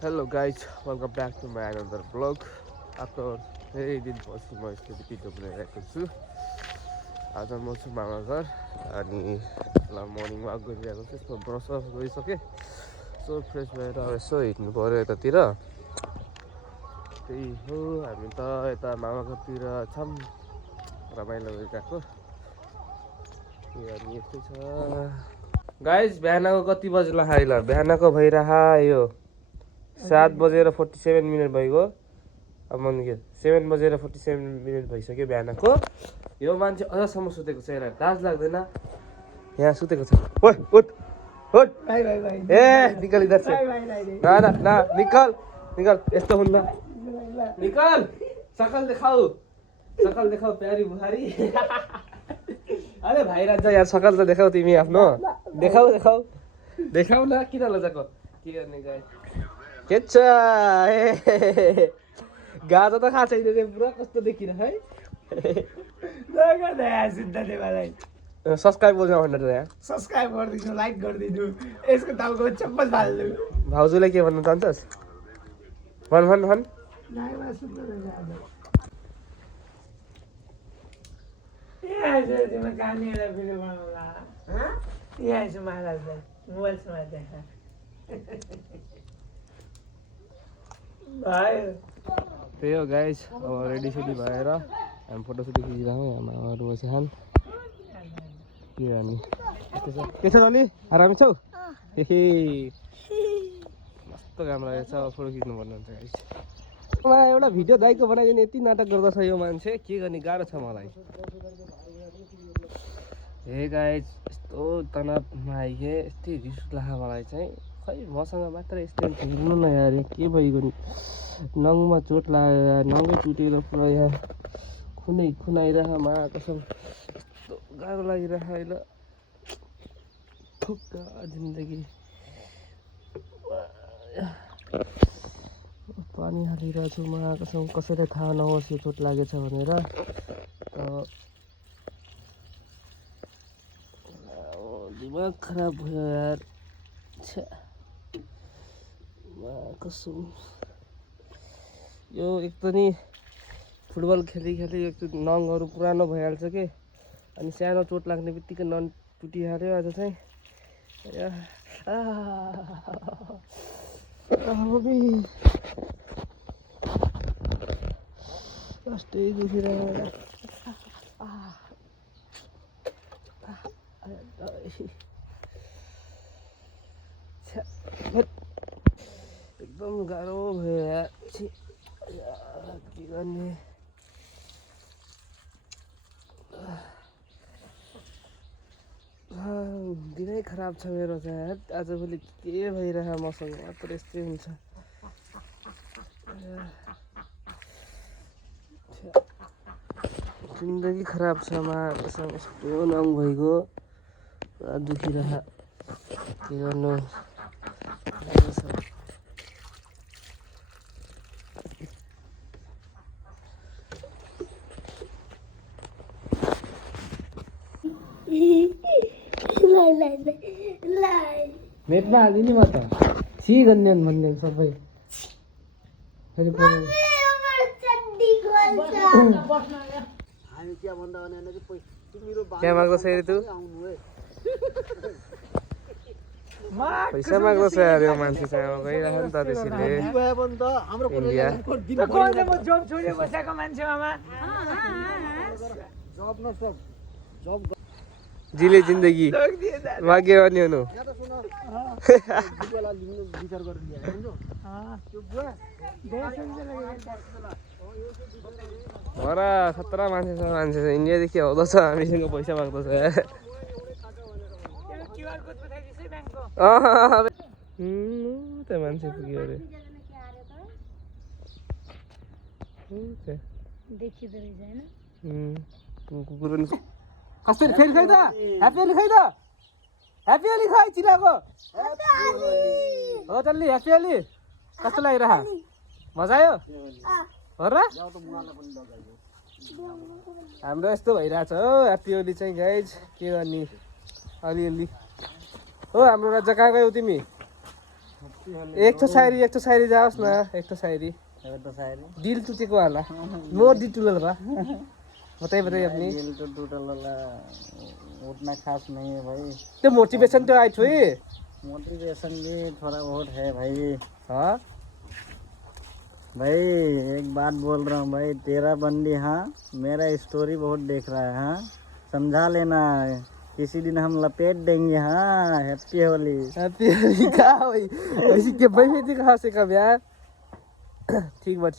Hello guys, welcome back to my another vlog. After धेरै दिनपछि म यस्तो भिडियो बनाइरहेको छु। आज म छु मामा घर अनि मर्निङ वाक गरिरहेको छु। यसो ब्रस गरिसकेँ, सो फ्रेस भएर यसो हिँड्नु पऱ्यो यतातिर। त्यही हो, हामी त यता मामा घरतिर छौँ, रमाइलो गरिरहेको। अनि यस्तै छ गाइज। बिहानको कति बजीलाई खाइल? बिहानको भइरह यो 7:47 भइगयो। अब मन के 7:47 भइसक्यो बिहानको। यो मान्छे अझसम्म सुतेको छ, यसलाई लाज लाग्दैन? यहाँ सुतेको छ। ओइ उठ उठ ए निकल इधर से। ना ना ना निकल निकल, यस्तो हुन्न। निकल, सकल देखाऊ प्यारी बुहारी। अरे भाइ राजा यार, सकल त देखाऊ तिमी आफ्नो। देखाऊ न, किन लजाको? के गर्ने गाई के छ? गाजा त खाएको छैन रे, पुरा कस्तो देखिरह है। सब्सक्राइब गर्नु भनेर यहाँ सब्सक्राइब गरिदिनु, लाइक गरिदिनु, यसको टाउको चप्पल फाल्नु। भाउजूलाई के भन्न चाहन्छस्? भन भन भन। त्यही हो गाइस, अब रेडी सेडी भएर हामी फोटोसोटो खिचिरहेको। आमाहरू बसेछन्। के गर्ने? के छ जली? आरामै छौ? मस्तो काम लागेको छ। अब फोटो खिच्नुपर्ने हुन्छ गाइस। मलाई एउटा भिडियो दाइको बनाइदिने यति नाटक गर्दछ यो मान्छे, के गर्ने? गाह्रो छ मलाई। हे गाइस, यस्तो तनावमा आइगएँ, यस्तै रिस लाग्यो मलाई चाहिँ। खै मसँग मात्र यस्तो हिँड्नु न यार, के भइगयो नि? नङमा चोट लागेर नङै टुटेर पुरा यहाँ खुन आइरह। मा कसम यस्तो गाह्रो लागिरह अहिले। ठुक्क जिन्दगी। पानी हालिरहेको छु मा कसम, कसैलाई थाहा नहोस् यो चोट लागेछ भनेर। दिमाग खराब भयो यार। कसम यो एक त नि फुटबल खेली एक त नङहरू पुरानो भइहाल्छ कि, अनि सानो चोट लाग्ने बित्तिकै नङ टुटिहाल्यो। आज चाहिँ लास्टै दुखेर एकदम गाह्रो भयो यार। के गर्ने? दिनै खराब छ मेरो चाहिँ। आजभोलि के भइरह मसँग मात्र यस्तै हुन्छ। जिन्दगी खराब छ मा कसम, यस्तो नङ भइगयो, पुरा दुखिरह। के गर्नु? नेटमा हालिदिने म त छि गन्यन भन्ने सबै फेरि क्या माग्दछ अरे तँ? पैसा माग्दछ यार यो मान्छे चाहिँ। अब गइरहेको नि त त्यसैले इन्डिया। जिले जिन्दगी भाग्य गर्ने हुनु। हरा खतरा मान्छे छ इन्डियादेखि आउँदछ, हामीसँग पैसा माग्दछ यार। त्यो मान्छे पुग्यो अरे। कुकुर पनि कसरी फेरि खै त? ह्याप्पी अली खै त? ह्याप्पी अली खै चिलाको हो चल्ली। ह्याप्पी अली कस्तो लागिरह? मजा आयो हो र? हाम्रो यस्तो भइरहेछ हो ह्याप्पी ओली चाहिँ गाइज। के गर्ने? अलिअलि हो। हाम्रो राजा कहाँ गयौ तिमी? एक तो शायरी जाओस् न एक तो शायरी दिल टूटेको वाला मोर दिल टूटल बा बताइए अपनी दिल तो टूटल वाला उतना खास नहीं है भाई। तो मोटिवेशन तो आई थी मोटिवेशन भी थोड़ा बहुत है भाई। हाँ भाई एक बात बोल रहा हूँ भाई, तेरा बंदी हाँ मेरा स्टोरी बहुत देख रहा है हाँ, समझा लेना किसी दिन हम लपेट देंगे हाँ। हैप्पी होली। कहाँ भाई ऐसी के भाई थी कहाँ से कब यार ठीक बा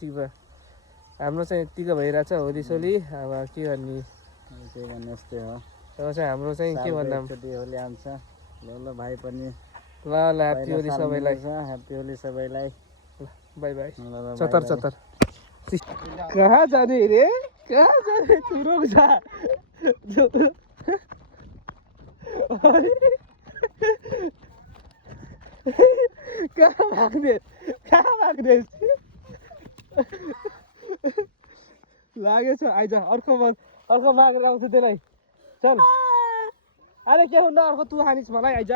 हाम्रो चाहिँ यतिको भइरहेछ होली सोली अब के गर्ने के भन्ने यस्तै हो। अब चाहिँ हाम्रो चाहिँ के भन्दा एकचोटि होली आउँछ। ल भाइ पनि ल ह्याप्पी होली सबैलाई ह्याप्पी होली सबैलाई। बाई बाई चतर कहाँ जाने रे कहाँ जाने तू रुक जा कहाँ भाग्ने लागेछ आइज अर्को मागेर आउँछ त्यसलाई चल अरे के हुन्न अर्को तँ हानिस् मलाई आइज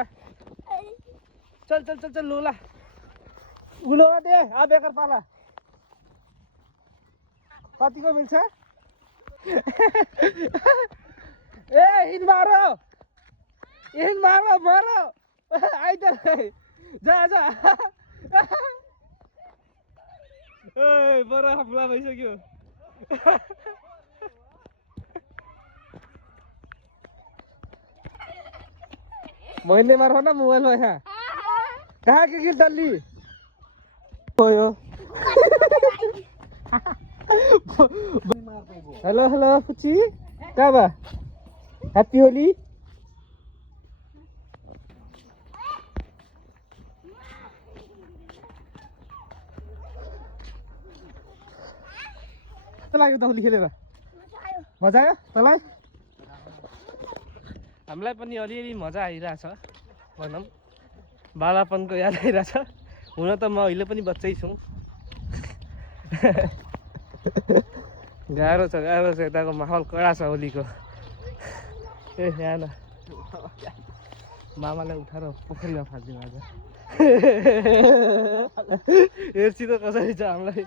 चल लोला उलोमा दे आ बेकार पाला कतिको मिल्छ ए हिँड मारो मारो आइज जा ए बडा हमला भइसक्यो मैले मारो ना मोबाइल में है कहाँ के गिर डाली ओयो हेलो पुची कहाँ बा हैप्पी होली लाग्यो त होली खेलेर मजा आयो तँलाई हामीलाई पनि अलिअलि मजा आइरहेछ भनौँ बालापनको याद आइरहेछ हुन त म अहिले पनि बच्चै छु गाह्रो छ यताको माहौल कडा छ होलीको ए यहाँ न मामालाई उठाएर पोखरीमा फाल्दिनु आज हेर्छु त कसरी छ हामीलाई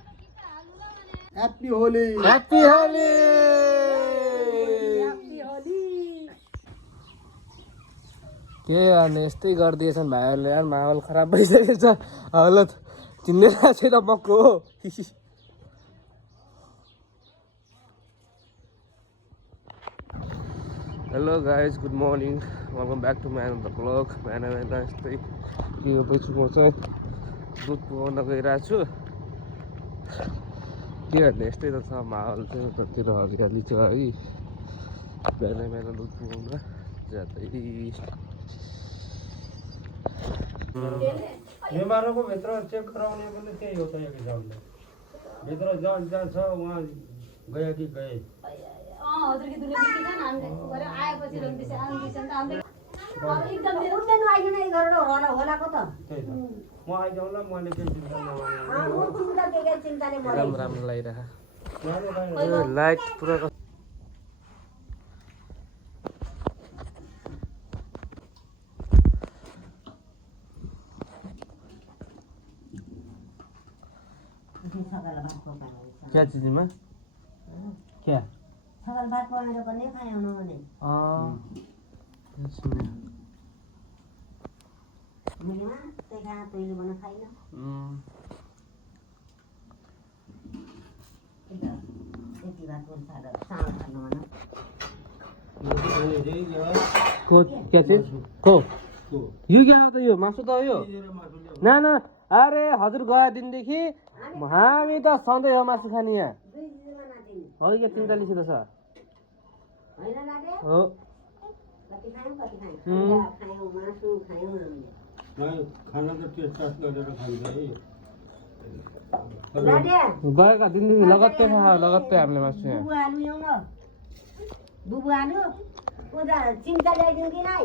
हैप्पी होली के गर्ने यस्तै गरिदिएछन् भाइहरूले यार माहौल खराब भइसकेको छ हालत चिन्ने थाहा छैन मको हो hello guys good morning welcome back to my another blog बिहान यस्तै के गर्दैछु म चाहिँ दुध पुगाउन गइरहेको छु के गर्ने यस्तै त छ माहौल चाहिँ उतातिर हरियाली छ है बिहान दुध पुगाउन जाँदै नेमारोको भित्र चेक गराउने पनि त्यही हो त एक्जामले भित्र जहाँ छ उहाँ गए कि गए हजुरकी दुले बिकिछन् हामीले गरे आएपछि रन्दिसे आउँदिछन् त हामीले अब एकदम उठ्दैन आइकन यही गरेर होलाको त त्यही त म आइजाउँला मैले केही चिन्ता चिन्ता चिन्ताले राम्रो लागिरहेको लाइट पुरा क्या चीज में क्या छगल भात पकाएर पनि खायो उनीहरूले मैले त्यही खाना तैँले बना खाइन यति भात बोल्छ सानो खानु भन को क्या चीज को यो क्या हो त यो मासु त हो यो ना अरे हजुर गए दिनदेखि हामी त सधैँ हो मासु खाने यहाँ हो क्या 43 त छ होइन लाडे हो कति खायौँ खायौँ मासु खायौँ खाना त टेस्ट गरेर खान्छ है लाडे गएका दिनदेखि लगत्तै हामीले मासु यहाँ बुबु आलु ल्याउन बुबु आलु उता चिन्ता ल्याइदिउँ कि नाइ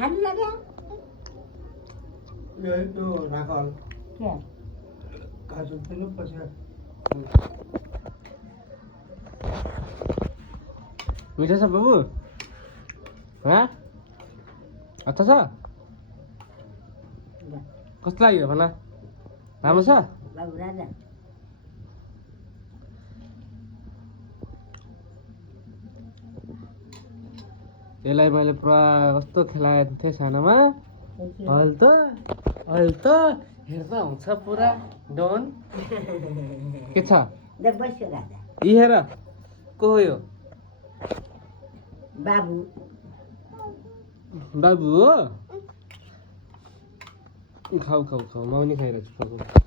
हाल्नु लाग्यो यही त्यो राखल के खासु पनि पछि मिठो छ बाबु हाँ अच्छा छ कस्तो लाग्यो भन राम्रो छ बाबु राजा यसलाई मैले पुरा कस्तो खेलाएको थिएँ सानोमा अहिले त हेर्दा हुन्छ पुरा डन के छ बस्यो राजा यी हेर को हो यो बाबु बाबु हो खाऊ खाऊ खाऊ म पनि खाइरहेको छु